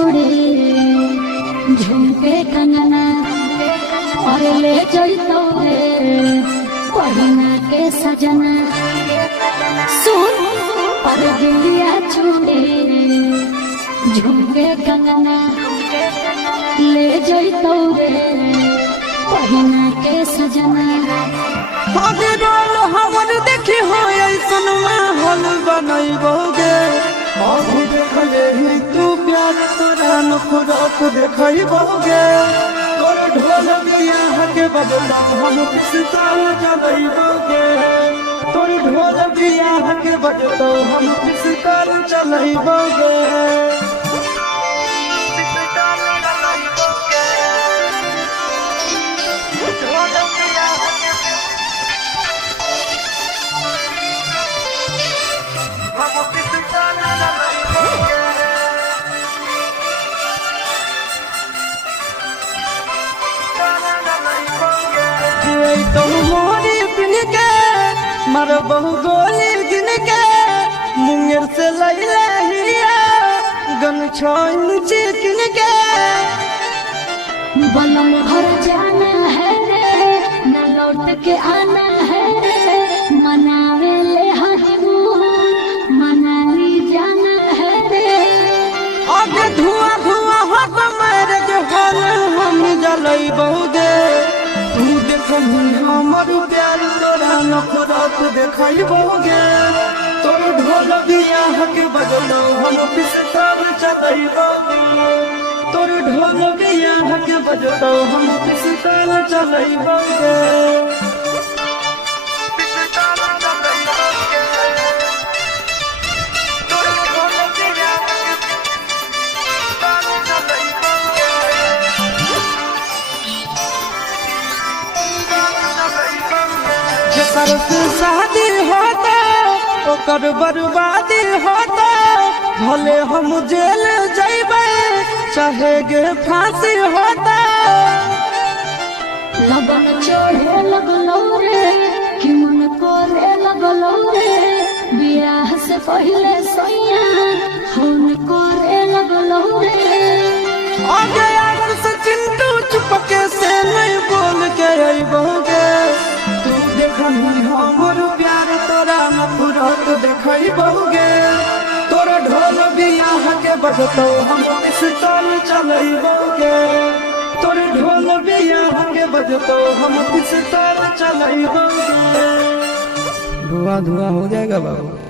चूड़ी झुमके कंगना और ले जइतो रे पहिना के सजना सुन पर बिंदिया चूड़ी झुमके कंगना ले जइतो रे पहिना के सजना आगे रोल हमर देखी हो ऐसन माहौल बनैबोगे आगे देखले ही तू प्यार तोरा नखुरत देखैबोगे तोर ढोल बियाह के बदला हम पिस्ताल चलैबोगे तोर ढोल बियाह के बदला हम पिस्ताल चलैबोगे तो मोरी बिन के मर बहु गोली गिन के मुंगेर से लैले हिया गन 6 इंच किन के बलम घर जाना है रे न लौट के आना है रे मनावे ले हनीमून मनाली जाना है रे आगे धुआं धुआं हो मैरिज हॉल हम जलैबोगे तू देखनी हमर प्यार तोरा नफरत देखैबोगे तोर ढोल बियाह के बदला हम पिस्ताल चलैबोगे तोर ढोल बियाह के बदला हम पिस्ताल चलैबोगे जेकर से शादी होता ओकर बर्बादी होता भले हम जेल जइबे चाहे गे फांसी होता लगन चढ़े लगलो रे कि मन करे लगलो रे बियाह से पहले सैया फोन करे लगलो रे आगे अगर से चिंटू चुपके से नहीं बोल के अइबोगे तू देखनी हमर प्यार तोरा नफरत देखैबोगे तोर ढोल बियाह के बजतो हम पिस्ताल चलैबोगे तोर ढोल बियाह के बजतो हम पिस्ताल चलैबोगे धुआं धुआं हो जाएगा बाबू।